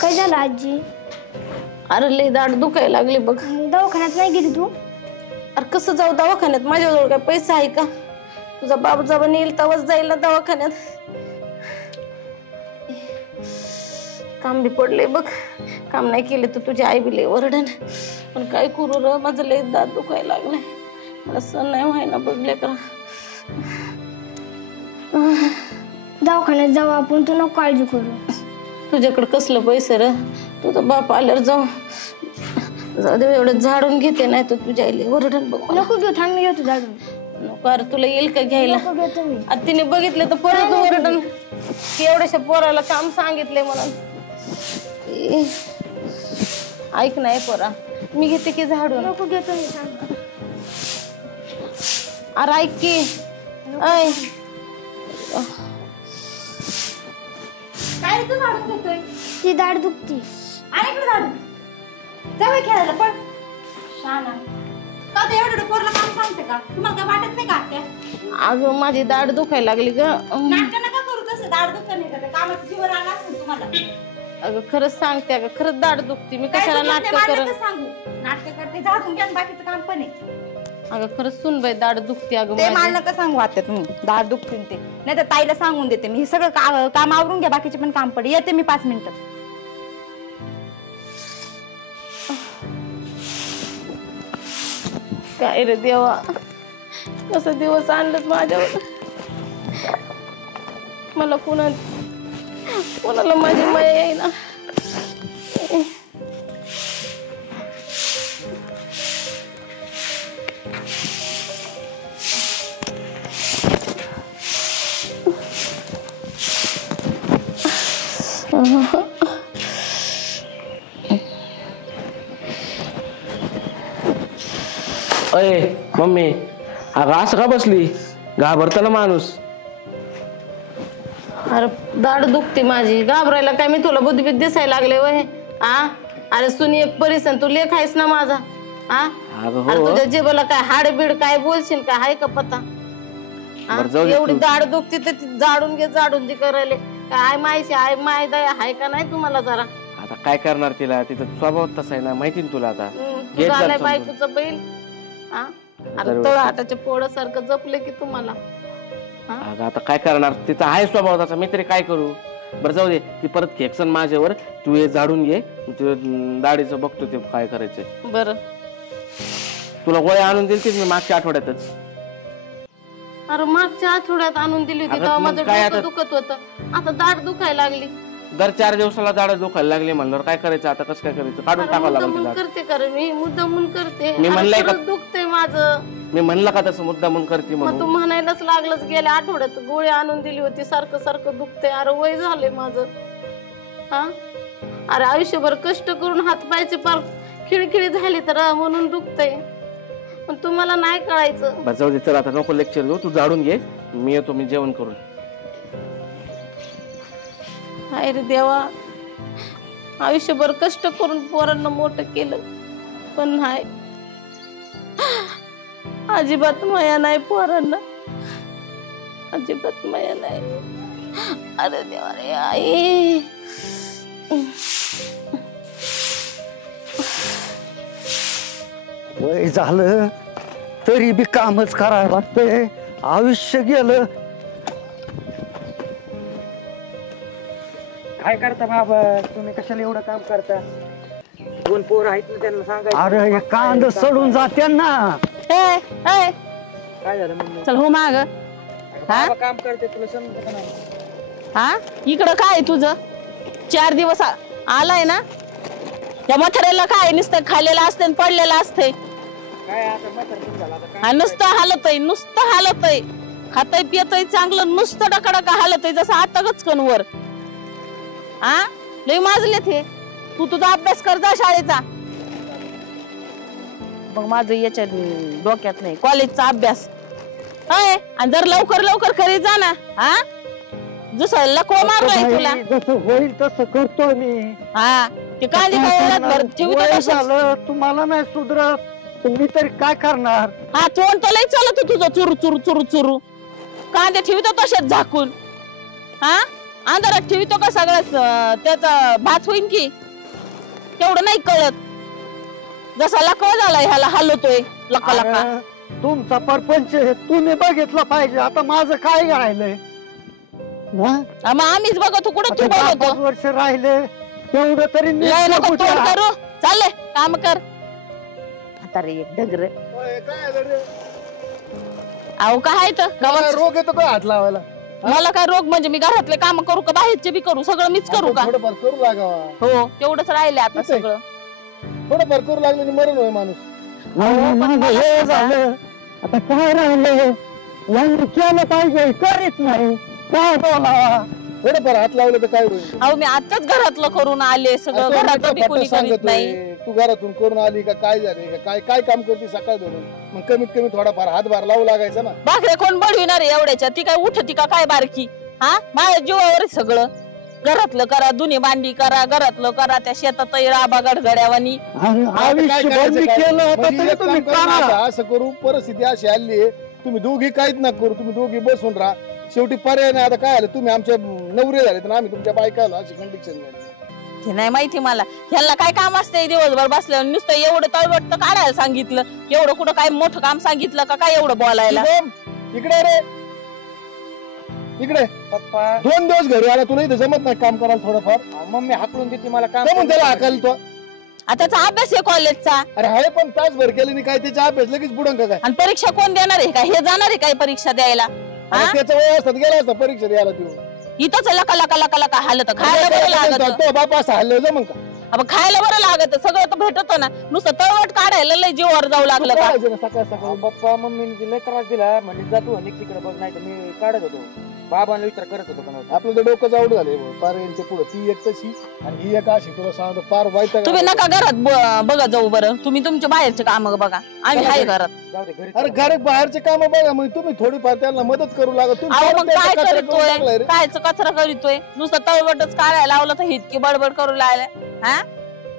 काय झालं आजी? अरे लई दाढ दुखायला लागली बघ. दवाखान्यात नाही गेली तू? अरे कसं जाऊ दवाखान्यात? माझ्याजवळ काय पैसा आहे का? तुझा बाप जेव्हा नेईल तेव्हाच जाईल ना दवाखान्यात. काम बी पडले बघ. काम नाही केले तर तुझी आई बी लई ओरडन. पण काय करू र, माझं लई दात दुखायला लागलाय. मला सण नाही व्हायना बघले का. दवाखान्यात जाऊ आपण, तू नको काळजी करू. तुझ्याकडे कसलं पैसे र? तुझा बाप आल्यावर जाऊ दे. एवढं झाडून घेते नाही तर तुझ्या आईले ओरडन बघ. नको घेऊ, थांब मी घेतो झाडून. नको अरे, तुला येईल का घ्यायला? नको घेतो मी. आता तिने बघितलं तर परत ओरडन की एवढ्याशा पोराला काम सांगितले म्हणून. ऐक नाही पोरा, मी घेते की झाडून. नको घेतो मी, थांब. अरे ऐक की. ऐ काय तू झाडून घेतोय? ती दाढ दुखती. आणि इकडे झाडून जाऊ खेळायला पण शाना. का ते एवढं पोरला काम सांगते का? तुम्हाला काय वाटत नाही का आत्या? अगं माझी दाढ दुखायला लागली ग. नाटक नका करू तसं. दाढ दुखत नाही का? कामाचं जीवन आलं असेल तुम्हाला. अगं खरंच सांगते, अगं खरंच दाढ दुखती. मी काय कशाला दुखत नाही, नाटक मला करत? तर सांगू. नाटक करते, झाडून घ्या, बाकीचं काम पण आहे. अगं खरंच सुन बाई, दाढ दुखती अगं ते माझी. मला नका सांगू आत्या तुम्ही. दाढ दुखते ते. नाही तर ताईला सांगून देते मी. हे सगळं काम आवरून घ्या, बाकीचे पण काम पडे. येते मी 5 मिनिटं. काय रे देवा, कसं दिवस आणलं माझ्यावर. मला कोणाला माझी माया येईना. अय मम्मी, अगं असं का बसली? घाबरता ना माणूस. अरे दाढ दुखते माझी. घाबरायला काय, मी तुला बुद्धीबीत दिसायला लागले वय? आ अरे सुनी एक परिसन, तू लेख आहेस ना माझा. आ अरे तुझ्या जीवाला काय हाडबीड काय बोलशील का? हाय का पता? एवढी दाढ दुखते तर ती झाडून घे करायले. काय माहिती आय माय दया हाय का नाही तुम्हाला जरा? आता काय करणार तिला? तिचा स्वभाव तसा आहे ना, माहिती ना तुला. आता तू झालाय बायकोचं बैल. अरे तळहाटाच्या पोळासारखं जपले की तुम्हाला. अगं आता काय करणार? तिचा आहे स्वभाव तसा, मी तरी काय करू? बरं जाऊ दे, ती परत खेकसन माझ्यावर. तू हे झाडून घे, दाढीचं बघतो ते काय करायचंय. बरं तुला गोळ्या आणून दिली मी मागच्या आठवड्यातच. अरे मागच्या आठवड्यात आणून दिली होती तेव्हा माझं डोकं दुखत होतं. आता दाढ दुखायला लागली. दर 4 दिवसाला दाढ दुखायला लागली म्हणल्यावर काय करायचं आता? कसं काय करायचं? काढून टाकावं लागेल. करते कर मी मुद्दामून करते. मी म्हणलंय का दुखते माझं? मी म्हणलं का तसं मुद्दामून करते म्हणून? तू म्हणायलाच लागलंच. गेल्या आठवड्यात गोळी आणून दिली होती. सारखं दुखते. अरे वय झाले माझं. हा अरे आयुष्यभर कष्ट करून हातपायचे पार खिळखिळी झाली तर म्हणून दुखतंय. पण तुम्हाला नाही कळायचं. बरं जाऊ दे, चल आता नको लेक्चर घेऊ. तू झाडून घे, मी येतो. मी जेवण करून. हाय रे देवा, आयुष्यभर कष्ट करून पोरांना मोठं केलं, पण नाही, अजिबात माया नाही पोरांना. अजिबात माया नाही. अरे देवा रे आई. वय झालं तरी बी कामच करायला लागतंय. आयुष्य गेलं. काय करता बाबा तुम्ही? कशाला एवढं काम करता? 2 पोरं आहेत ना, त्यांना सांगायचं. अरे हे कांद सडून जाते ना. काय झालं मम्मी? चल हो माग. बाबा काम करते, तुला समजत का नाही? हा इकडं काय तुझं? 4 दिवस आलाय ना, या म्हाताऱ्याला काय नुसतं खाल्लेलं असते आणि पडलेलं असते. काय आता म्हातारपण झालं आता काय? हा नुसतं हालतय. खातय पियतय चांगलं, नुसतं डकाडका हालतय जसं आता गचकनवर. हा लय माजले ते. तू तुझा अभ्यास कर जा शाळेचा. मग माझं याच्या डोक्यात नाही कॉलेजचा अभ्यास. आणि जर लवकर करीत जा ना. हा जसं लकवा मारलाय तुला. जसं होईल तसं करतो मी. हा ते कांदे झालं तुम्हाला नाही सुधरत, तुम्ही तरी काय करणार? हा तोंड तर लय चालत तुझं चुरू चुरू चुरू चुरू. कांदे ठेवतो तसेच झाकून. हा अंधारात ठेवितो का सगळं त्याचा भात होईन की तेवढं नाही कळत. जसा लकवा झाला ह्याला हलवतोय लका लका. अरे, तुमचा परपंच आहे, तुम्ही बघितलं पाहिजे. आता माझं काय राहिलंय? मग आम्हीच बघतो कुठं तू आता बघतो. 5 वर्ष राहिले तेवढं तरी नीट लय नको बघू तोड द्या. करू चालले काम कर. आता रे एक डगर अहो काय तर गावात रोग येतो का हात लावायला? मला काय रोग म्हणजे मी घरातले काम करू का बाहेरचे बी करू सगळं मीच करू का? थोडंफार करू लागावा. हो तेवढंच राहिले आता ठीक आहे. सगळं. थोडंफार करू लागलं की मरण होय माणूस. माझं हे झालं, आता काय राहिलं? यांनी केलं पाहिजे, करीत नाही. काय बोलावा? थोडंफार हात लावलं तर काय होईल? अहो मी आताच घरातलं करून आले सगळं आता घरातलं बी मी कोणी करीत सांगतोय, नाही. तू घरातून करून आली का काय झाले का काय काय काम करते सकाळ धरून? मग कमीत कमी थोडाफार हातभार लावू लागायचा ना. भाकऱ्या कोण बडविणार आहे एवढ्याच्या? ती काय उठती का काय बारकी? हा माझ्या जीवावर आहे सगळं. घरातलं करा दुनी भांडी करा घरातलं करा त्या शेतात राबा गडगड्यावानी. आणि आता काय आयुष्यभर करायचं मी काय? केलं आता म्हणजे तरी एक तुम्ही काम करा ना करा. आता, असं करू परिस्थिती अशी आली आहे तुम्ही दोघी काहीच ना करू, तुम्ही दोघी बसून राहा. शेवटी पर्याय नाही. आता काय आलं तुम्ही आमच्या नवरे झाले तर आम्ही तुमच्या बायकाला अशी कंडिशन झाली. ते नाही माहिती मला. ह्याला काय काम असते दिवसभर बसल्यावर नुसतं एवढं तळवट काढायला सांगितलं. एवढं कुठं काय मोठं काम सांगितलं का काय एवढं बोलायला? इकडे रे इकडे पप्पा 2 दिवस घरी आला तुला इथं जमत नाही काम करायला थोडंफार? मम्मी हाकलून देते मला काम. म्हणून त्याला हाकाल तो. आता त्याचा अभ्यास आहे कॉलेजचा अरे हाय पण तासभर केले नाही काय त्याचा अभ्यास लगेच बुडंग का काय? आणि परीक्षा कोण देणार आहे का? हे जाणार आहे काय परीक्षा द्यायला? अरे हा? त्याचा वय असतात गेला असता परीक्षा द्यायला तू. इथंच लका लका लका लका हालत खायला बरं लागत. तो बाप असं हल्लं जमन का? अब खायला बरं लागत सगळं तर भेटत ना. नुसतं तळवट काढायला लय जीवावर जाऊ लागलं का? काय झालं सकाळ सकाळ? पप्पा मम्मीने लय त्रास दिला म्हणजे जातो आणि तिकडे बघ नाही तर मी काढत होतो. बाबांना विचार करत होतो का आपलं तर डोकं जाऊड झालंय पार यांच्या पुढे. ती एक तशी आणि ही एक अशी. तुला सांगतो पार वाईट. तुम्ही नका घरात बघा जाऊ बरं. तुम्ही तुमच्या बाहेरचे काम बघा. आम्ही आहे घरात. जाऊ दे घरी. अरे घर बाहेरचे काम बघा मग तुम्ही थोडीफार त्यांना मदत करू लागत. अहो मग काय करतोय? कायच कचरा करीतोय? नुसतं तळवटच काढायला लावलं तर इतकी बडबड करू लागल्या. हा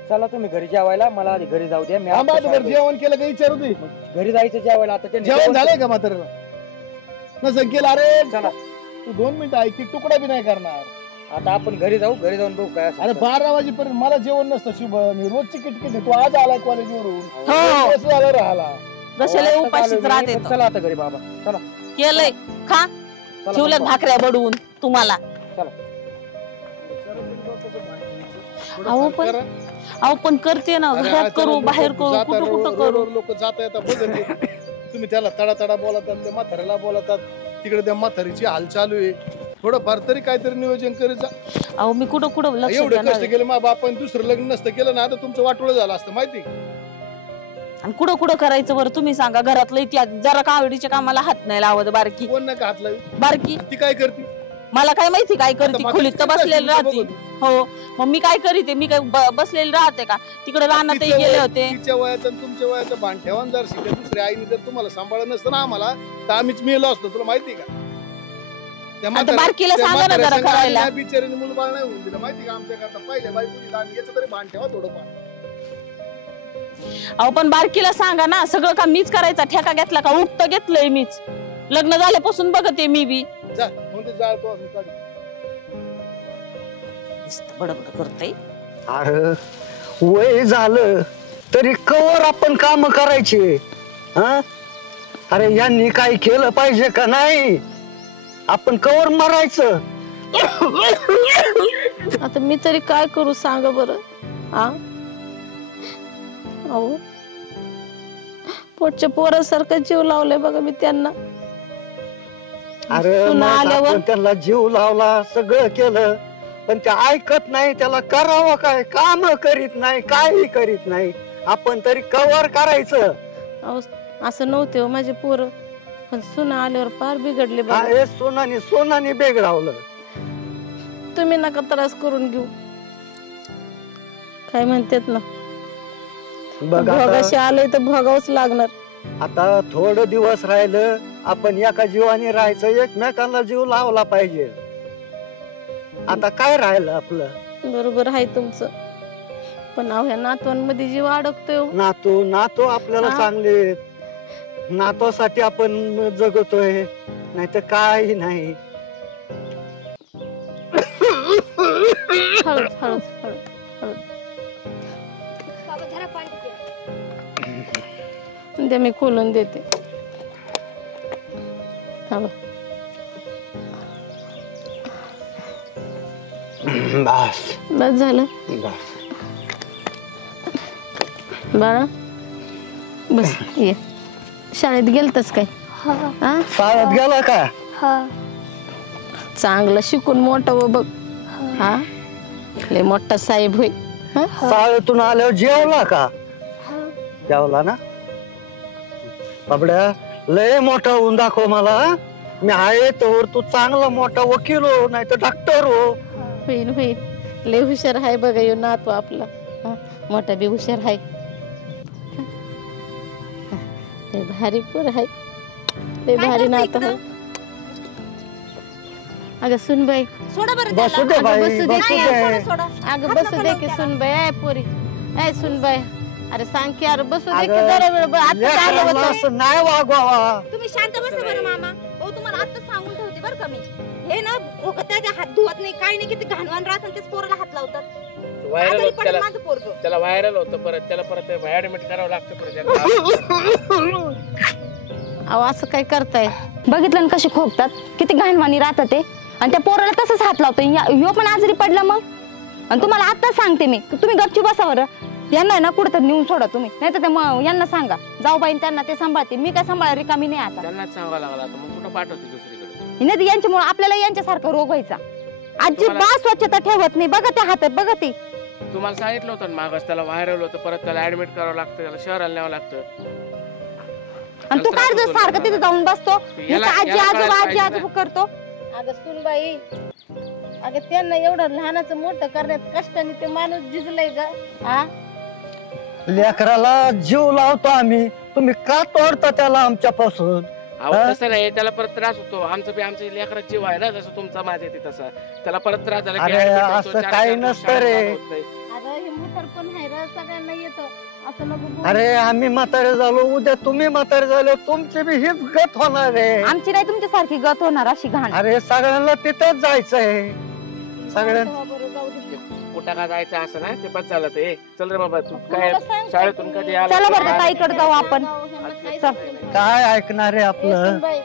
चला तुम्ही घरी जेवायला. मला आधी घरी जाऊ द्या. मी आता शाळेत जेवण केलं का विचारू दे. घरी जायचं जेवायला. आता त्यांनी जेवण झालंय का म्हाताऱ्याला? नसेल केलं. अरे चला तू 2 मिनिटं ऐक. ती तुकडा बी नाही करणार. आता आपण घरी जाऊ. घरी जाऊन बघू काय अरे 12 वाजेपर्यंत मला जेवण नसतं शुभ. मी रोजची किटकिट आहे. तू आज आलाय कॉलेजवरून. हो. कसं झालं राहिला? जसले उपाशीच राहते तो. चला आता घरी बाबा. चला केलंय खा. ठेवल्यात भाकऱ्या बडवून तुम्हाला. अहो पण करते ना. घरात करू बाहेर करू कुठं कुठं करू. लोक जाता येतात बघत. तुम्ही त्याला तडा तडा बोलतात. त्या म्हाताऱ्याला बोलतात. तिकडे त्या म्हातारीची हाल चालू आहे. थोडंफार तरी काहीतरी नियोजन करायचं. अहो मी कुठं कुठं लक्ष एवढं कष्ट देणार. केलं मा बापाने दुसरं लग्न नसतं केलं ना आता तुमचं वाटोळं झालं असतं माहिती. आणि कुठं कुठं करायचं बरं तुम्ही सांगा. घरातलं इतिहास जरा कावडीच्या कामाला हात नाही लावत. बारकी कोण नाही का हात लावी? बारकी ती काय करते? मला काय माहिती काय करते. आता खोलीत तर मागच्या बसलेली राहते. हो मग मी काय करीते? मी काय बसलेली राहते का? तिकडे रानातही गेले होते. तिच्या वयाचं आणि तुमच्या वयाचं भान ठेवा. जर शिकत दुसऱ्या आईने जर तुम्हाला सांभाळलं नसतं ना आम्हाला तर आम्हीच मेलो असतो. तुला माहिती का? त्या आता बारकीला सांगा ना जरा करायला. बिचारीने मुलबाळ नाही होऊन दिलं माहिती का? आमच्या करता पहिले बायकोची आम्ही याचं तरी भान ठेवा थोडंफार. अहो पण बारकीला सांगा ना. सगळं काम मीच करायचा. ठेका घेतला का? उक्त घेतलंय मीच. लग्न झाल्यापासून बघते मी बी. जा कोणते जाळतो आम्ही काढू. बडबड करते. अरे वय झालं तरी कवर आपण काम करायचे. हा अरे यांनी काय केलं पाहिजे का नाही? आपण कवर मारायचं. आता मी तरी काय करू सांगा बरं. हा अहो पोटच्या पोरासारखं जीव लावलाय बघा मी त्यांना. अरे सुना मग आल्यावर? आपण त्यांना जीव लावला सगळं केलं पण ते ऐकत नाही. त्याला करावं काय? काम करीत नाही काही करीत नाही. आपण तरी कवर करायचं. अहो असं नव्हते हो माझे पोरं. पण सुना आल्यावर फार बिघडले बघा. हे सोनाने बेगडावलं. तुम्ही नका त्रास करून घेऊ. काय म्हणतात ना बघ भोगाशी आलंय तर भोगावच लागणार. आता थोडं दिवस राहिलं. आपण एका जीवाने राहायचं. एकमेकांना जीव लावला पाहिजे. आता काय राहिलं आपलं? बरोबर आहे तुमचं. पण अहो ह्या नातवांमध्ये जीव अडकतोय. नातू आपल्याला हा. चांगले. नातवासाठी आपण जगतोय नाही तर काही नाही. हळूच हळूच हळूच हळूच बाबा जरा पाणी प्या. द्या मी खोलून देते. थांबा. बस बस झालं बस. बाळा बस ये. शाळेत गेलतस काय? हा हा शाळेत गेला का? हा चांगलं शिकून मोठं व बघ. हा लय मोठा साहेब होय. हा? शाळेतून आल्यावर जेवला का? जेवला ना? बाबड्या लय मोठा होऊन दाखव मला. मी आहे तर तू चांगला मोठा वकील हो, नाही तर डॉक्टर हो. होईल होईल. लय हुशार आहे बघा येऊ नातू आपला. हा? मोठा बी हुशार आहे. लय भारी पोर आहे. लय भारी नातू आहे. अगं सुनबाई सोडा बरं बसू त्याला. दे बाई, बसू दे बसू की. दे. सोडा. अगं हात बसू नको दे लावू की त्याला. सुनबाई. आय पोरी आय सुनबाई. अरे सांग की अरे बसू दे की अगं, जरा वेळ. आता आलं लेकरांना होतं. असं नाही वागवावा. तुम्ही शांत बसा बरं मामा. हो तुम्हाला आता सांगून ठेवते बरं का मी. हे ना त्याच्या हात धुवत नाही काही नाही, किती घाणवान राहतात तेच पोराला हात लावतात. आजारी पडेल माझं पोरगं. त्याला व्हायरल होतं परत, त्याला परत ऍडमिट करावं लागतं परत. अहो असं काय करताय? बघितलं ना कसे खोकतात, किती घाणवाणी राहतात ते. आणि त्या पोराला तसंच हात लावतो. ह्यो पण आजारी पडला मग. आणि तुम्हाला आता सांगते मी, तुम्ही गपचूप बसा बरं. यांना ना कुठं तर नेऊन सोडा तुम्ही, नाही तर यांना सांगा जाऊ बाई त्यांना ते सांभाळतील. मी काय सांभाळ रिकामी नाही आता. त्यांनाच सांगावं लागला आता. मग कुठं पाठवते दुसरीकडे? नाही तर यांच्यामुळे आपल्याला यांच्यासारखा रोग व्हायचा. अजिबात स्वच्छता ठेवत नाही. बघा त्या हातात बघा ते. तुम्हाला सांगितलं होतं ना मागास, त्याला व्हायरल होतं परत, त्याला ऍडमिट करावं लागतं, त्याला शहराला न्यावं लागतं. आणि तू काय सारखं तिथे जाऊन बसतो, याला- आजी याला आजोबा कळायला आजी पाहिजे आजोबा करतो. अगं सुनबाई, अगं त्यांना एवढं लहानाचं मोठं करण्यात कष्टाने ते माणूस झिजलंय ग. हा लेकराला जीव लावतो आम्ही, तुम्ही का तोडता त्याला आमच्यापासून? अहो तसं नाही, त्याला परत त्रास होतो. आमच्या लेकराचा जीव आहे ना, जसं तुमचा माझ्या ते तसा. त्याला परत त्रास झाला की अरे, admit होतो, असं 4 काही दिवस नसतं शाळेत रे. जाणं होत नाही. अगं हे म्हातार पण आहे रे, सगळ्यांना येतं असं नको बोलू. अरे आम्ही म्हातारे झालो, उद्या तुम्ही म्हातारे झालो, तुमची बी हीच गत होणार आहे. आमची नाही तुमच्यासारखी गत होणार अशी घाण. अरे सगळ्यांना तिथंच जायचंय. सगळ्यांना तेव्हा बरं जाऊ दे. कुठं का जायचं असं ना, ते बस झालं ते. चल रे बाबा, तू काय तुला सांगते शाळेतून की- कधी आला? चला बरं त्या ताईकडे जाऊ आपण. ह्यांना काही चल. सांगू नका. काय ऐकणार आहे ए, आपलं? सुनबाई,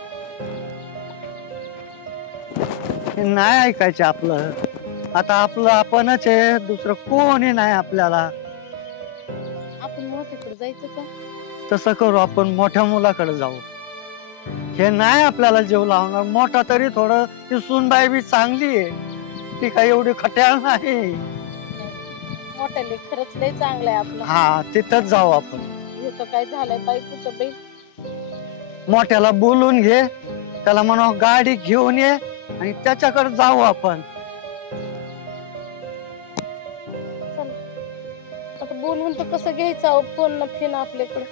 हे नाही ऐकायचं आपलं. आता आपलं आपणच आहे, दुसरं कोणी नाही आपल्याला. आपण मोठ्याकडे जायचं का? तसं करू, आपण मोठ्या मुलाकडे जाऊ. हे नाही आपल्याला जीव लावणार. मोठा तरी थोडं, ती सुनबाई बी चांगली आहे, ती काही एवढी खट्याळ नाही. मोठ्या लेक खरंच लय चांगलं आहे आपलं. हा तिथंच जाऊ आपण. हे तर काय झालंय बायकोचं बाई. मोठ्याला बोलून घे, त्याला म्हणा गाडी घेऊन ये आणि त्याच्याकडे जाऊ आपण. आता बोलून तर कसं घ्यायचं फोन न फिन आपल्याकडे.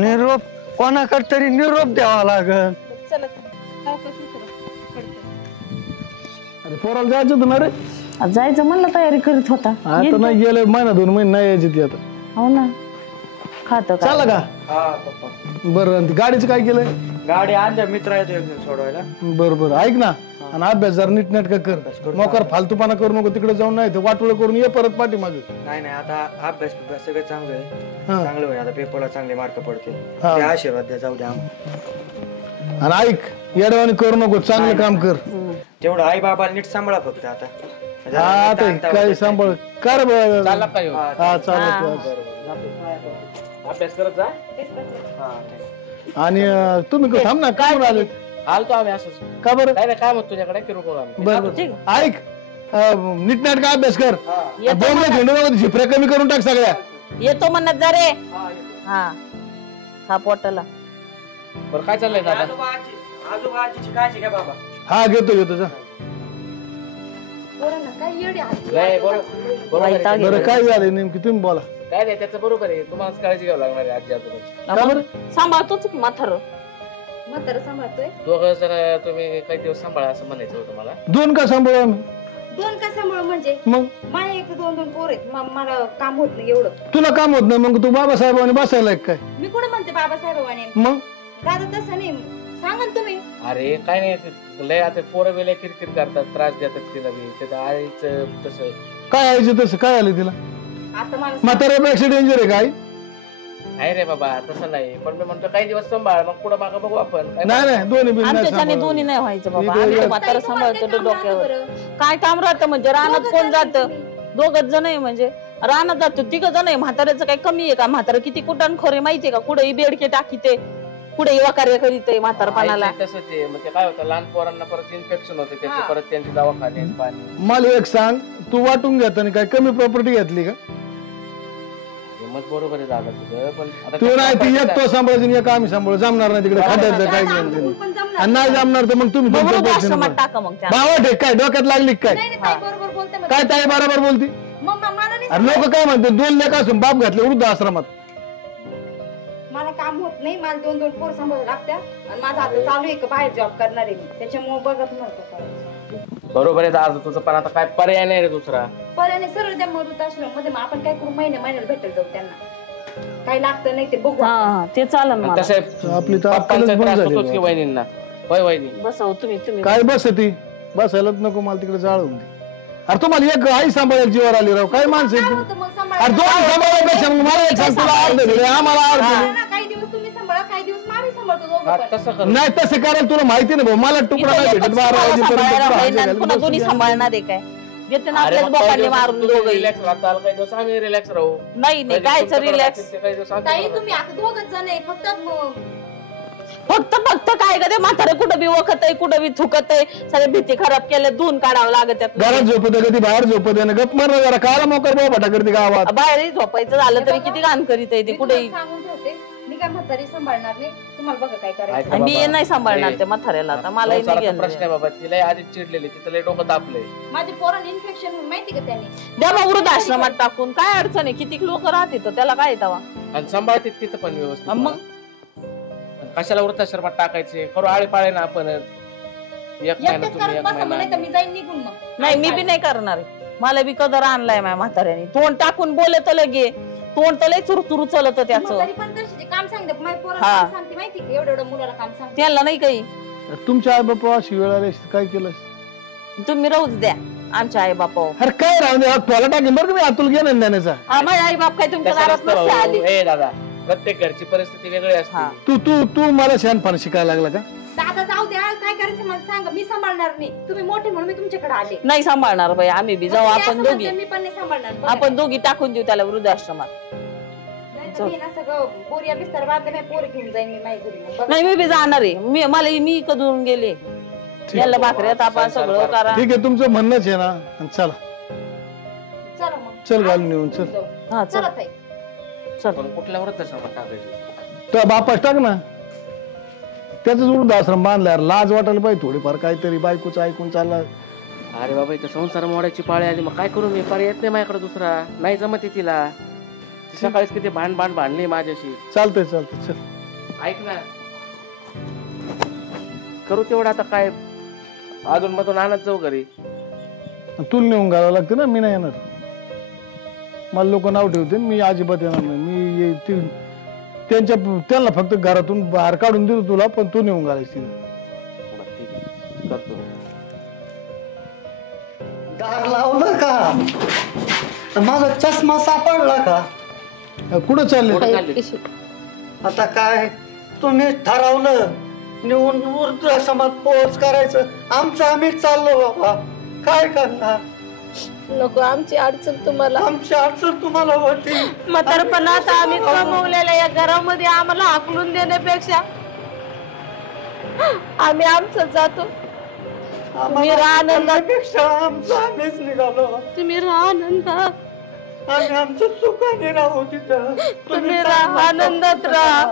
निरोप कोणाकडे तरी निरोप द्यावा लागल. चला सावकाश उतरा. पडतं. अरे पोराला जायचं होतं ना रे. जायचं म्हणलं तयारी करीत होता. आता नाही गेलं, महिना 2 महिने नाही यायची ती आता. हो ना, खात चालला का? हा पप्पा. बरं, आणि ती गाडीचं काय केलंय? गाडी आणल्या मित्र येतो सोडवायला. बरं बरं, ऐक ना, आणि अभ्यास जरा नीटनेटका कर. मोकार फालतूपणा करू नको, तिकडे जाऊन नाही वाटोळ करून ये परत पाठीमागे. नाही नाही, आता अभ्यास बिभ्यास सगळं चांगलं आहे. हा. चांगलं होईल आता, पेपरला चांगले मार्क पडतील. हा. ते आशीर्वाद द्या, जाऊ द्या. आणि ऐक, येडवाणी करू नको, चांगलं काम कर. तेवढं आई बाबाला नीट सांभाळा फक्त आता. हा आता काय सांभाळ कर. चालला का ह्यो? हा चालत. अभ्यास करत जा. आणि तुम्ही थांब ना, काय आले? आलतो आम्ही असंच. का बरं? काय नाही, काम होत तुझ्याकडे, किरकोळ आम्ही. बरं ऐक, नीटनाटका अभ्यास कर. बोंबले झेंडू झिपऱ्या कमी करून टाक सगळ्या. येतो म्हणत जा रे. हा खा पोटाला. बरं काय चाललंय दादा? आजोबा आजीची काळजी घ्या बाबा. हा घेतो जा. नाही, बरोबर आहे. बरं काय झालं नेमकी तुम्ही बोला. काय नाही, त्याचं बरोबर आहे. तुम्हालाच काळजी घ्यावं लागणार आहे आजी आजोबाची. का बरं? सांभाळतोच की म्हातारं. म्हातारं सांभाळतोय. दोघं जर तुम्ही काही दिवस सांभाळा असं म्हणायचं होतं मला. 2 का सांभाळू आम्ही? 2 का सांभाळ म्हणजे? मग माझे एक 2 पोर आहेत. मला काम होत नाही एवढं. तुला काम होत नाही, मग तू बाबासाहेबांनी बसायला काय? मी कुठे म्हणते बाबासाहेबाने. मग दादा तसं नाही, सांगा ना तुम्ही. अरे काय नाही ते लय आता पोरं बिले किरकिर करतात, त्रास देतात तिला बी. त्याचं आईचं तसं काय आईचं तसं काय आलं तिला? आता मला म्हाताऱ्यापेक्षा डेंजर आहे काय? आहे रे बाबा, तसं नाही. पण मी म्हणतो काही दिवस सांभाळ, मग पुढं मागं बघू आपण. काय नाही नाही दोन्ही बी नाही आमच्याच्याने सांभाळत. दोन्ही नाही व्हायचं बाबा. इथे- आम्ही म्हातारा सांभाळतो ते डोक्यावर. काय काम राहतं म्हणजे रानात कोण जातं? दोघच जण आहे म्हणजे रानात जातो, तिघ जण आहे. म्हाताऱ्याचं काही कमी आहे का? म्हातारा किती कुठं खरे माहितीये का? कुठेही बेडके टाकीते, कुठेही वाकार्य करीते म्हातारपणाला. आईचं तसंच आहे. मग ते काय होतं, लहान पोरांना परत इन्फेक्शन होते त्याचे, परत त्यांचे दवाखाने पाणी. मला एक सांग, तू वाटून घेताना काय कमी प्रॉपर्टी घेतली का? मग बरोबर आहे दादा तुझं, पण आता तू नाही ती एक तो सांभाळायची आणि एक आम्ही सांभाळ. जमणार नाही तिकडे खाद्याचं काय आता घेणं आमचं देणं. पण जमणार आणि नाही जमणार तर मग तुम्ही तुमच्या पैशाने वृद्धाश्रमात बघा. टाका मग त्या. भावा ठेक काय डोक्यात लागली काय? नाही नाही, ताई बरोबर बोलते मग. काय ताई बरोबर बोलती? मग मला नाही अरे लोक काय म्हणते, 2 लेख असून बाप घातले वृद्ध आश्रमात. मला काम होत नाही, मला 2-2 पोर सांभाळावं लागतात आणि माझं आता चालू आहे का बाहेर जॉब करणार आहे मी, त्याच्यामुळे बघत नव्हतं. बरोबर आहे दादा तुझं, पण आता काय पर्याय नाही रे दुसरा. पर्याने सरळ त्या वृद्धाश्रम मध्ये मग आपण काय करू, महिन्याला भेटेल जाऊ त्यांना. काही लागतं नाही ते बघू. हा ते चालन मला. तसं आहे, आपली तर पप्पांचा अक्कलच बंद त्रास झाली होतोच की बाबा. वहिनींना. होय वहिनी. बसव तुम्ही तुम्ही काय बस ती बसायलाच नको मला तिकडे जाळून दे. अरे तुम्हाला एक आई सांभाळायला जीवावर आली राव. काय माणसं आहे काय तुम्ही? होतं मग अरे सांभाळायला? 2 सांभाळायपेक्षा मग मला एक सांग, तुला अर्ध दिले आम्हाला अर्ध दिले. ना, काही दिवस तुम्ही सांभाळा, काही दिवस मग आम्ही सांभाळतो दोघं हा, पण. तसं कर. नाही तसं करायला तुला माहिती नाही भाऊ. मला तुकडा नाही भेटत 12 वाजेपर्यंत. पुन्हा दोन्ही सांभाळणार आहे काय? येते ना अरे आपल्याच मग काही बापांनी दिवस मारून तुम्ही दोघंही. रिलॅक्स राहताल, काही दिवस आम्ही रिलॅक्स राहू. नाही नाही कायच रिलॅक्स. काही दिवस आम्ही ताई राहू. तुम्ही आता दोघच जण आहे फक्त. फक्त काय का ते म्हातारे कुठं बी वखत आहे, कुठं बी थुकत आहे. सगळे भीती खराब केल्या, धुवून काढावं लागत त्यात. घरात झोपत कधी बाहेर झोपत आहे ना. गप मार जरा काला मोकर बाबा करते गावात. बाहेरही झोपायचं झालं तरी किती घाण करीत आहे ते मी कुठेही. तुम्हाला सांगून ठेवते, मी काय म्हातारी सांभाळणार नाही. तुम्हाला बघा काय करायचं. ऐका आणि मी बाबा. नाही सांभाळणार ए, त्या म्हाताऱ्याला आता. मलाही नाही संसाराचा घेणं प्रश्न आहे बाबा. तिला आधीच चिडलेली, तिचं लय डोकं तापलंय. माझ्या पोरांना इन्फेक्शन होऊन माहिती का त्याने. द्या मग वृद्धाश्रमात टाकून. काय अडचण आहे? किती लोक राहते तर त्याला काय येतावा. आणि सांभाळते तिथं पण व्यवस्थित. मग आणि कशाला वृद्धाश्रमात टाकायचे? खरं आळे पाळे ना आपण. एक महिना एकटेच तुम्ही, करत एक बसा मग, नाही तर महिना मी जाईन निघून मग. नाही मी बी नाही करणार आहे. मला बी कदर आणलाय माझ्या म्हाताऱ्याने. तोंड टाकून बोलत लगे, तोंड तर लय चुरचुरू चलत त्याचं. म्हातारी पण तशी काम सांगते. माझ्या पोराला हा. काम सांगते माहिती का, एवढं मुलाला काम सांगते. त्यांना नाही काही. तुमच्या आई बापा अशी वेळ आली असती, काय केलं? तुम्ही राहूच द्या आमच्या आई बापा. अरे काय राहू दे, टोला टाकेन बरं का मी अतुल घेणं देण्याचा. माझे आई बाप काय तुमच्या तसं दारात नसतं नसते भाऊ. आले. ए दादा, प्रत्येक घरची परिस्थिती वेगळी हा. असते. तू तू तू मला शहाणपणा शिकायला लागला का? दादा जाऊ द्या, काय करायचं मला सांगा. मी सांभाळणार नाही. तुम्ही मोठे म्हणून मी तुमच्याकडे आले. नाही सांभाळणार बाई आम्ही बी. जाऊ मग आपण तुम्ही असं दोघी. म्हणते, मी पण नाही सांभाळणार. बघा. आपण दोघी टाकून देऊ त्याला वृद्धाश्रमात. नाही तर मी ना सगळं बोरिया बिस्तर बांधले, मी पोरं घेऊन जाईन मी माझ्या घरी. बघा. नाही मी बी जाणार आहे. मी कधून गेले. याला भाकऱ्या तापा सगळं करा. ठीक आहे तुमचं म्हणणंच आहे ना. आणि चला चला मग. चल घालून येऊन चल. हा चला चल ताई. चल. पण कुठल्या वृद्धाश्रमात टाकायचे? तर बापाच टाक ना. त्याच वृद्धाश्रम बांधला. यार लाज वाटायला पाहिजे थोडीफार. काहीतरी बायकोचं ऐकून चालला. अरे बाबा, इथं संसार मोडायची पाळी आली. मग काय करू मी? पर्याय येत नाही माझ्याकडे दुसरा. नाही जमत आहे तिला. ती सकाळीच किती भांडली माझ्याशी. चालतंय चालतंय चल. ऐक ना, करू तेवढं आता. काय अजून मधून आणत जाऊ घरी. तुला नेऊन घालावं लागतं ना. मी नाही येणार. मला लोक नाव ठेवते. मी अजिबात येणार नाही. मी त्यांना फक्त घरातून बाहेर काढून देतो तुला. पण तू नेऊन घालायची. बरं, ठीक आहे, करतो. दार लावलं का? माझा चष्मा सापडला का? कुठं चालले? कुठं चालली? आता काय तुम्ही ठरवलं नेऊन वृद्धाश्रमात पोच करायचं. आमचं आम्हीच चाललो बाबा. काय करणार? नको आमची अडचण तुम्हाला. आमची अडचण तुम्हाला होती. म्हातारपणात आम्ही कमवलेल्या या घरामध्ये आम्हाला हाकलून देण्यापेक्षा आम्ही आमचं जातो. तुम्ही राहा आनंदात. पेक्षा आमचं आम्हीच निघालो. तुम्ही राहा आनंदात. आम्ही आमचं सुखाने राहू तिथं. तुम्ही राहा आनंदात. राहा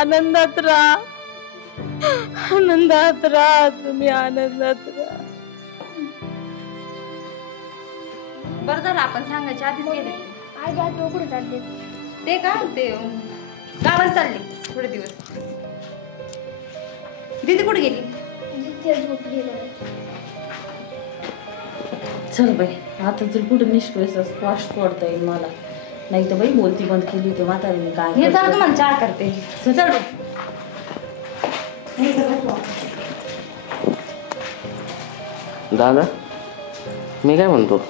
आनंदात. राहा आनंदात. राहा तुम्ही आनंदात. राहा. बरं झालं आपण सांगायच्या आधीच गेले. आज आज कुठे चालले? ते का ते गावात चालले थोडे दिवस. दीदी कुठे गेली? चल बाई आता तुला कुठे निष्कर्ष श्वास पडता येईल मला. नाही तर बाई बोलती बंद केली होती म्हातारीने. काय हे चला तुम्हाला चहा करते. चल बाई. दादा मी काय म्हणतो,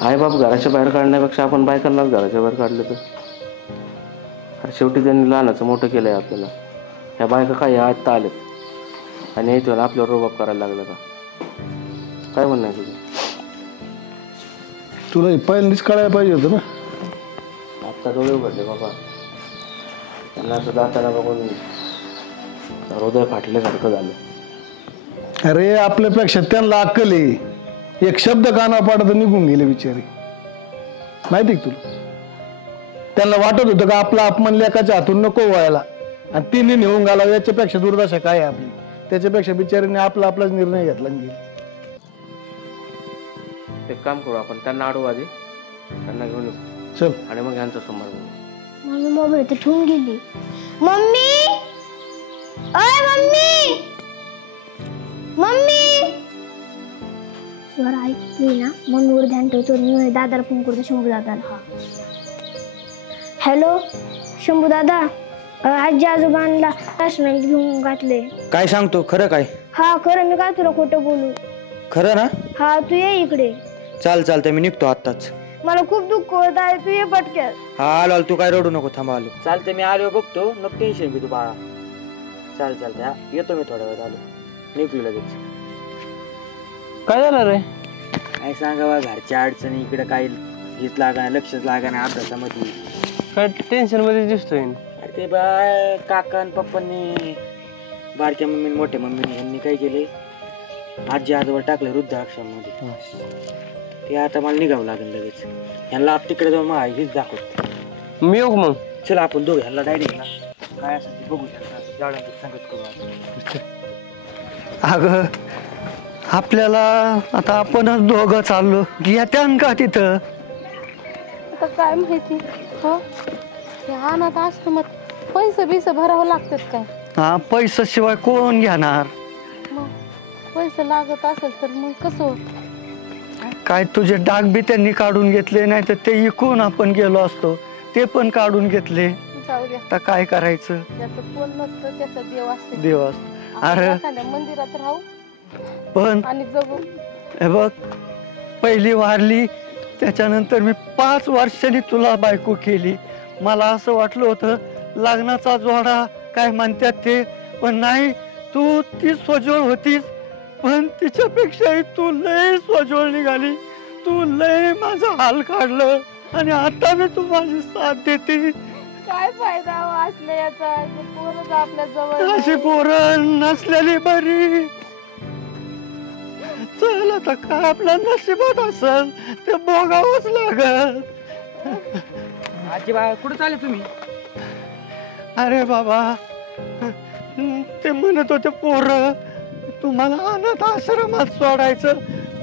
आई बाप घराच्या बाहेर काढण्यापेक्षा आपण बायकांनाच घराच्या बाहेर काढलं तर. अरे शेवटी त्यांनी लहानाचं मोठं केलंय आपल्याला. ह्या बायका काय आत्ता आलेत आणि याच्यावर आपल्यावर रोबाब करायला लागलं का? काय म्हणणं आहे तुझं? तुला पहिल्यांदाच कळायला पाहिजे होतं ना. आत्ता डोळे उघडले बाबा. त्यांना असं जाताना बघून हृदय फाटल्यासारखं झालं. अरे आपल्यापेक्षा त्यांना अक्कल आहे. एक शब्द काना पाडत निघून गेले बिचारी. माहिती का तुला? त्यांना वाटत होतं का आपला अपमान लेकाच्या हातून नको व्हायला आणि तिने नेऊन घालावं. याच्यापेक्षा दुर्दशा काय आहे आपली? त्याच्यापेक्षा बिचारीने आपलाच निर्णय घेतला आणि गेली. एक काम करू आपण, त्यांना अडवू आधी, त्यांना घेऊन येऊ चल. आणि मग यांचा समोर बघू. मम्मी मोबाईल तर ठेवून गेली. मम्मी, अय मम्मी, मम्मी. जर ऐकली ना मम्मीवर ध्यान ठेवतो. मी दादाला फोन करतो, शंभू दादाला. हा हॅलो शंभू दादा, आजी आजोबांना क्लासमेट घेऊन घातले. काय सांगतो, खरं काय? हा खरं. मी काय तुला खोटं बोलू? खरं ना? हा तू ये इकडे. चालतंय मी निघतो आत्ताच. मला खूप दुःख होत आहे, तू ये पटक्यात. हा आलो तू काय रडू नको, थांबा आलो. चालतंय मी आलो बघतो, नको टेन्शन घेऊ तू बाळा. चालतंय हा येतो मी थोड्या वेळात. आलो निघलो लगेच. काय झालं रे? काय सांगा बा, घरच्या अडचणी इकडे काही हेच लागा, लक्षच लागा ना अभ्यासामध्ये. काय टेन्शन मध्ये दिसतोय? अरे ते बा काका आणि पप्पांनी, बारक्या मम्मीने मोठ्या मम्मीने यांनी काय केले, आजी आजोबा टाकले वृद्धाश्रममध्ये. ते आता मला निघावं लागेल लगेच. ह्यांना तिकडे जाऊन मग हेच दाखवत. मी येऊ मग. चला आपण दोघं ह्याला डायरेक्ट ना काय असं ते बघू जाऊन संगत करू. अगं आपल्याला आता आपणच दोघं चाललो, येत्यान का तिथं? आता काय माहिती. हो या अनाथ आश्रमात पैसे बिसे भरावं लागतात काय? हा पैशाशिवाय कोण घेणार? मग पैसे लागत असेल तर मग कसं? काय तुझे डाग बी त्यांनी काढून घेतले, नाही तर ते इकून आपण गेलो असतो. ते पण काढून घेतले. जाऊ द्या, आता काय करायचं? त्याचं कोण नसतं, त्याचा देव असतो. दिवस अरे एखाद्या मंदिरात राहू पण आणि जगू. हे बघ, पहिली वारली त्याच्यानंतर मी 5 वर्षांनी तुला बायको केली. मला असं वाटलं होतं लग्नाचा जोडा काय म्हणतात ते, पण नाही, तू ती सोजवळ होतीस, पण तिच्यापेक्षाही तू लय सोजवळ निघाली. तू लय माझं हाल काढलं आणि आता मी तू माझी साथ देते. काय फायदा असले याचा? पोरच आपल्या जवळ अशी पोरं नसलेली बरी. चल आता काय आपल्या नशिबात असेल ते बघावंच लागल. आजी बा कुठं चालले तुम्ही? अरे बाबा, ते म्हणत होते पोरं तुम्हाला अनाथ आश्रमात सोडायचं.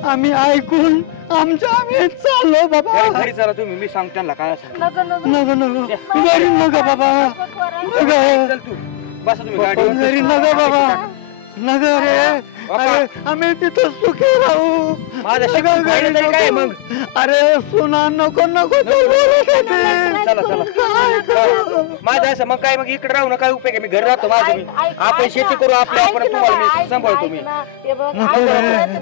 आम्ही ऐकून आम्ही चाललो बाबा. घरी चला तुम्ही, मी सांगतो त्यांना काय असं. नको घरी नका बाबा, चल तू बसा तुम्ही गाडी. घरी नका बाबा, नका रे. अरे आम्ही तिथं सुखी राहू. माझा शिकून फायदा तरी काय मग? अरे सुना नको तू बोलत होते. चला माझं असं मग काय, मग इकडे राहू ना काय उपयोग आहे? मी घरी राहतो माझं, मी आपण शेती करू आपल्या, आपण तुम्हाला मी सांभाळतो. मी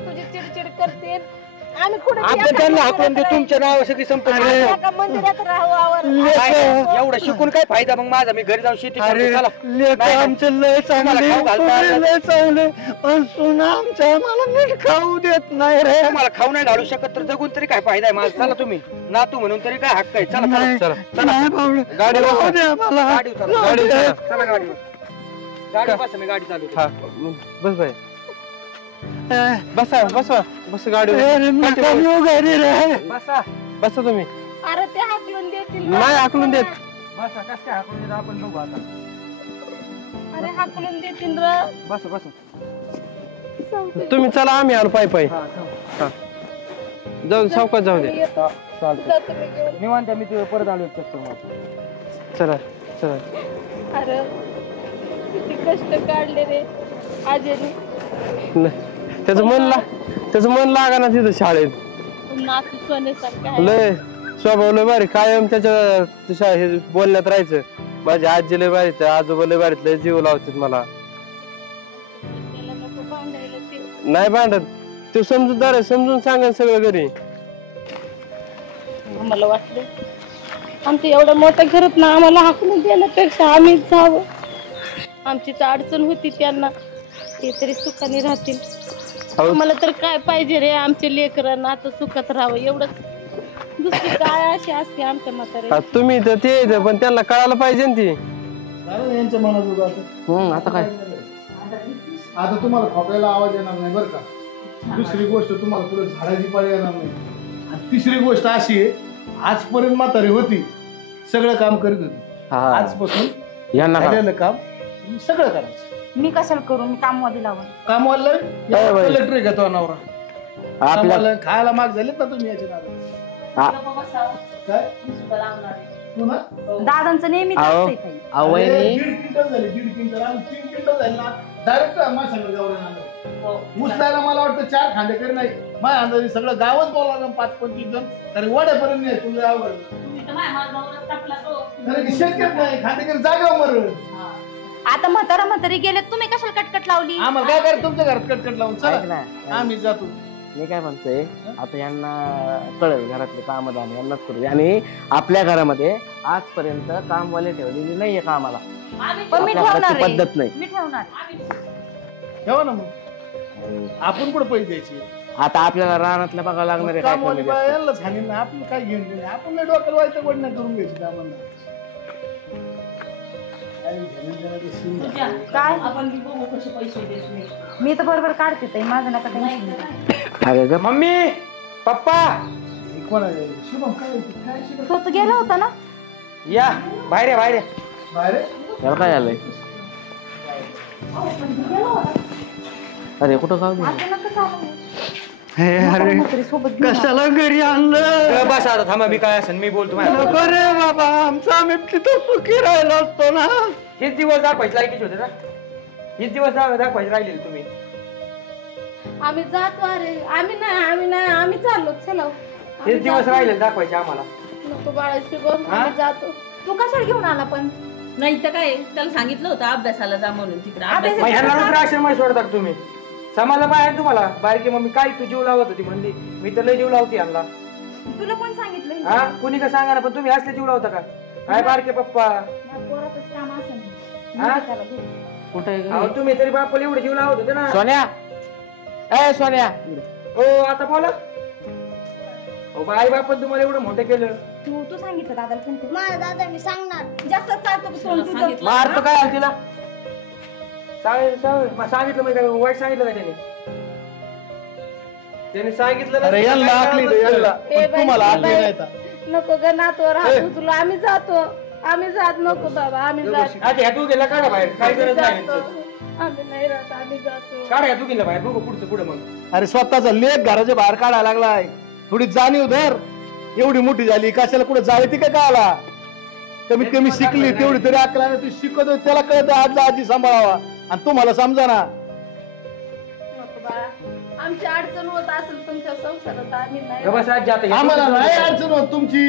तुझी चिडचिड करते. आपण त्यांना हाकून देऊ, तुमच्या नाव सगळी संपत्ती. मंदिरात राहू. एवढं शिकून काय फायदा मग माझा? मी घरी जाऊन शेती करतो. अरे चला लेक आमचे लय चांगले, लय चांगले, पण सुना आमच्या मला नीट खाऊ देत नाही रे. मला खाऊ नाही घालू शकत तर जगून तरी काय फायदा आहे माझा? चला तुम्ही नातू म्हणून तरी काय हक्क आहे. चला चला नाही बाबा, गाडी राहू दे मला. गाडी चला गाडीवर. गाडी बसा, मी गाडी चालू. बस बाय, बसा बसा बस गाडी. घरी रे. बसा बसा तुम्ही. अरे ते हाकलून देतील. नाही हाकलून देत. बसा, कस काय हाकून देत आपण बघू आता. अरे हाकलून देतील र. बसा बसा. तुम्ही चला, आम्ही आलो पायी पायी. जाऊ सावकाश जाऊ दे. चालतंय मी म्हणते, मी तुझ्या परत आलो चक्कर. चला चला. अरे किती कष्ट काढले रे आजीने. त्याचं मन लागा ना तिथं शाळेत. नातू सोन्यासारखं आहे. लय स्वभाव लय भारी, कायम त्याच्या बोलण्यात राहायचं. माझी आजी लय बारीत आहे, आजोबा लय बारीत, लय जीव लावतात मला. नाही भांडत, तो समजूतदार आहे, समजून सांगा सगळं घरी. आम्हाला वाटलं आमच्या एवढ्या मोठ्या घरात ना आम्हाला हाकलून देण्यापेक्षा आम्हीच जावं. आमचीच अडचण होती त्यांना, ते तरी सुखाने राहतील. आम्हाला तर काय पाहिजे रे, आमचे लेकरांना आता सुखात राहावं एवढंच. दुसरी काय अशी असते आमच्या म्हाताऱ्या. तुम्ही तर ते पण त्यांना कळायला पाहिजे ना ती. यांच्या मनात होतं आता काय आता तुम्हाला खोकल्याला आवाज येणार नाही बरं का. दुसरी गोष्ट तुम्हाला पुढे झाडाची पाळी येणार नाही. आणि तिसरी गोष्ट अशी आहे, आजपर्यंत म्हातारी होती सगळं काम करीत होती, आजपासून राहिलेलं काम सगळं करायचं. मी कशाला करू, मी कामवाली लावून. कामवाला कलेक्टर घेतो नवरा आपल्याला खायला माग झालेत ना तुम्ही याच्या काय तू ना दादांचं नेहमीच असतंय ताई. दीड क्विंटल झाली, 1.5 क्विंटल आणि 3 क्विंटल झाली ना डायरेक्ट माशाला गावरान आलं. उचलायला मला वाटतं 4 खांडेकर नाही, माझ्या अंदाजे सगळं गावच बोलला 5-25 जण, तरी वाड्यापर्यंत नाही. तुला आवड शक्यच नाही, खांडेकर जागा मर. आता म्हातारी गेले, तुम्ही कशाला कटकट लावली? आम्हाला काय करायचं तुमच्या घरात कटकट लावून चला आम्ही जातो. मी काय म्हणतोय, आता यांना कळेल घरातले काम धाम यांनाच करू. आणि आपल्या घरामध्ये आजपर्यंत कामवाले ठेवलेली नाहीये कामाला, पण मी ठेवणार आहे. पद्धत नाही. मी ठेवणार. ठेवा ना मग, आपण कुठे पैसे द्यायचे. आता आपल्याला रानातल्या बघावं लागणार आहे काय कामवाली कमी बाया यांनाच हाणीन ना, आपण काय घेऊन घेऊन आपण नाही डोक्याला व्हायचं गोड नाही करून घ्यायची कामांना. काय आपण बघू कसे पैसे देत नाही. मी तर बरोबर काढते ताई, माझं नका टेन्शन. मम्मी पप्पा कोण आहे शुभम? काय शुभम? तो गेला होता ना. या बाहेर बाहेर बाहेर त्याला काय आलंय? अरे कुठं काम अरे कशाला घरी आणलं? बस आता थांबा, मी काय असेल मी बोलतो. नको रे बाबा, आमचा आम्ही तिथं सुखी राहिलो असतो ना. हेच दिवस दाखवायचे लायकीचे होते ना, हेच दिवस दाखवायचे राहिलेले तुम्ही. आम्ही जातो. अरे आम्ही चाललो. चला हेच दिवस राहिले दाखवायचे आम्हाला. नको बाळा शुभम, आम्ही जातो. तू कशाला घेऊन आला पण? नाही तर काय, त्याला सांगितलं होतं अभ्यासाला जा म्हणून तिकडे. ह्यांना वृद्धाश्रम सोडतात तुम्ही. समाजा पाहिजे तुम्हाला. बारकी मम्मी काय तू जीव लावत होती म्हणली, मी तर लय जीव लावते यांना. तुला कोण सांगितलं? हा कुणी का सांगा ना, पण तुम्ही असले जीव लावता का काय बारके पप्पा? पोराचंच काम असेल. कुठे? तुम्ही तरी बापाला एवढे जीव लावत होते ना. सोन्या, ए सोन्या, हो आता बोला. आई बापन तुम्हाला एवढं मोठं केलं. तू सांगितलं दादाला फोन कर. माझ्या दादा मी सांगणार. जास्त चालतो मारतो काय तिला सांगितलं मी काय वाईट सांगितलं का त्याने सांगितलं. अरे यांना आखली दे यांना, तुम्हाला आखली नाही तर. नको ग नातवर हात उचलू. आम्ही जातो. आम्ही जात नको बाबा, आम्ही जातो. आता ह्या तू गेला काढा बाहेर, काय गरज नाही. आम्ही नाही राहत, आम्ही जातो. काढा ह्या तू गेला बाहेर, बघू पुढचं पुढे मग. अरे स्वतःचा लेख घराच्या बाहेर काढायला लागलाय. थोडी जाणीव धर. एवढी मोठी झाली कशाला कुठे जायची काय का आला? कमीत कमी शिकली तेवढी तरी अकरा. तू शिकवतो त्याला कळत आजला आजी सांभाळावा, आणि तुम्हाला समजा ना. नको बाळा, आमची अडचण होत असेल तुमच्या संसारात, आम्ही नाही. आम्हाला नाही अडचण होत तुमची,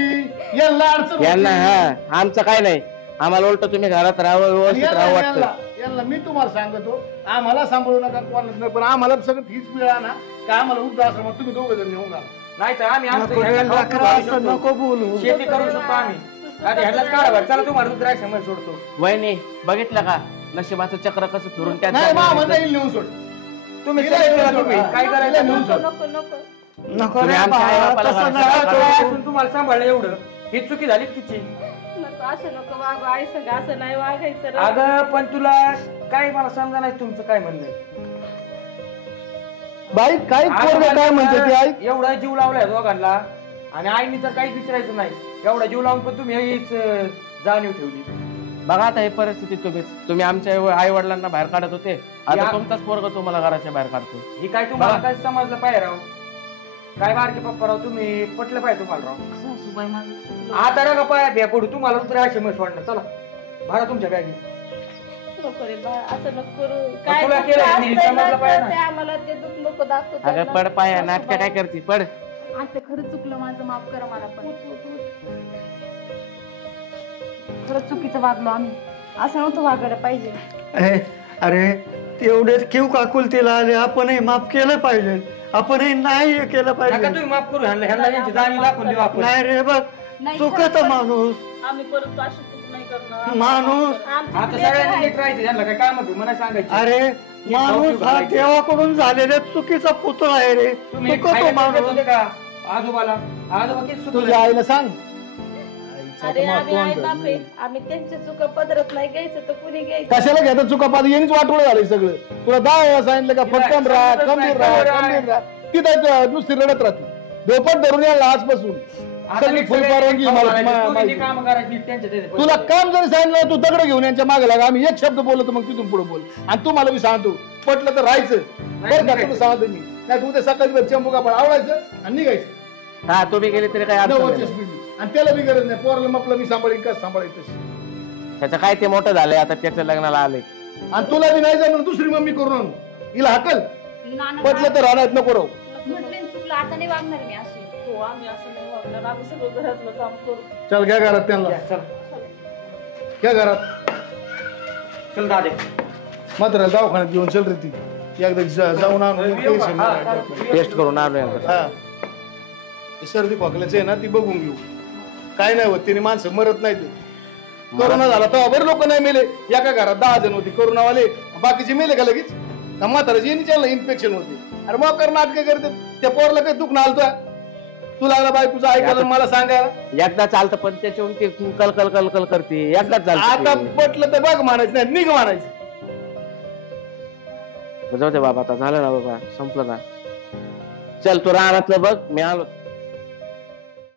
यांना अडचण यांना. हा आमचं काय नाही, आम्हाला उलट तुम्ही घरात राहावं, व्यवस्थित राहावं वाटतं. यांना मी तुम्हाला सांगतो, आम्हाला सांभाळू नका कोणाला नाही, पण आम्हाला सगळं हीच मिळा ना का आम्हाला वृद्धाश्रमात तुम्ही दोघं जण नेऊन घाला. नाही तर आम्ही नको बोलू. शेती करू शकतो आम्ही. आता ह्यालाच काढा बाहेर, चला तुम्हाला वृद्धाश्रमात सोडतो. वहिनी बघितलं का नशिबाचं चक्र कसं फिरून त्यात नाही मामा नाही नेऊन सोड. तुम्ही काय करायचं नेऊन सोड. नको नको नको तुम्ही रे आमच्या आई बाबा, बापाला तसं घरात नाही होत. तुम्हाला सांभाळलं एवढं, ही चुकी झाली तिची. नको, असं नको वागू. आई संग असं नाही वागायचं रे. अगं पण तुला काय मला समजा नाही तुमचं काय म्हणणं. बाई काय पोरगं काय म्हणते ते ऐक. एवढा जीव लावलाय दोघांना, आणि आईनी तर काहीच विचारायचं नाही. एवढा जीव लावून पण तुम्ही हीच जाणीव ठेवली. बघा आता ही परिस्थिती तुम्ही आमच्या आई वडिलांना बाहेर काढत होते, आता तुमचाच पोरगा तुम्हाला घराच्या बाहेर काढतो. ही काय तुम्हाला काय समजलं पाहिजे राव? काय बारके पप्पा राव, तुम्ही पटलं पाहिजे तुम्हाला राव. आता रे का पाया भ्या पडू तुम्हाला वृद्धाश्रमात सोडणं. चला भरा तुमच्या बॅगी. नको रे बाळा, असं नको करू. काय तुला केलं मी समजलं पाहिजे ते ना. आम्हाला ते दुःख नको दाखवतो. अगं पड पाया, नाटक काय करते, पड. आता खरं चुकलं माझं, माफ करा मला पण. खरंच चुकीचं वागलो आम्ही, असं नव्हतं वागायला पाहिजे. अरे तेवढेच किव काकुलतीला आले, आपणही माफ केलं पाहिजे, आपणही नाही हे केलं पाहिजे. तुम्ही माफ करू नाही रे बघ, चुकत माणूस, आम्ही परत अशी चूक नाही करणार. माणूस आता सगळ्यांनी नीट राहायचं, त्यांना काय काम होतं मला सांगायचं. अरे माणूस हा देवाकडून झालेल्या चुकीचा पुतळा आहे रे, चुकतो माणूस. का आजोबाला आजोबा किती चुकले. तुझ्या आईला सांग. अरे आम्ही आई बाप आहे, आम्ही त्यांच्या चुका पदरात नाही घ्यायचं तर कुणी घ्यायचं. कशाला घेता चुका पाहिजे, यांनीच वाटोळ झालंय सगळं. तुला 10 वेळा सांगितलं का फटकन राहा, गंभीर राहा. ती नुसती रडत राहते. दोपट धरून यायला आजपासून सगळी फुलपारवानगी काम करायची त्यांच्या तुला काम जरी सांगितलं तू दगड घेऊन यांच्या मागे लागा. आम्ही एक शब्द बोलतो मग तिथून पुढे बोल. आणि तू मला मी सांगतो पटलं तर राहायचं, बरं का तुला सांगतो मी. नाही तू ते सकाळी चंबुका पण आवडायचं आणि निघायचं. हा तुम्ही गेले तरी काय अडचण नाही. 90 स्पीड. आणि त्याला बी गरज नाही, पोराला मपलं मी सांभाळीन का सांभाळायचं. त्याचं काय ते मोठं झालंय आता, त्याच्या लग्नाला आलंय. आणि तुला बी नाही जमलं दुसरी मम्मी करून आणू. हिला हाकल नाना पटलं तर राहणार नको राहू. म्हटलं चुकलं, आता नाही वागणार मी अशी. हो आम्ही असं नाही वागणार, आम्ही सगळं घरातलं काम करू. चल घ्या घरात त्यांना, घ्या घरात. चल दादे मात्र दवाखान्यात घेऊन चल रे ती एकदा जाऊन आणून टेस्ट करून आलोय आता. हा सर्दी खोकल्याचं आहे ना ती बघून घेऊ. काय नाही होत, तिने माणसं मरत नाही. कोरोना झाला तेव्हा बरे लोक नाही मेले. एका घरात 10 जण होती कोरोनावाले, बाकीचे मेले का लगेच. म्हाताराची इन्फेक्शन होते. अरे मग कर नाटक करते. त्या पोरला काही दुख नालतोय, तू लागला बायकोचं ऐकायला मला सांगायला. एकदा चालतं पण त्याच्याहून ते कलकल कलकल करते. एकदाच आता चालतं. पटलं तर बघ म्हणायचं, नाही निघ म्हणायचं. जाऊ दे बाबा, आता झालं ना बाबा, संपलं ना. चल तू रानातलं बघ, मी आलो.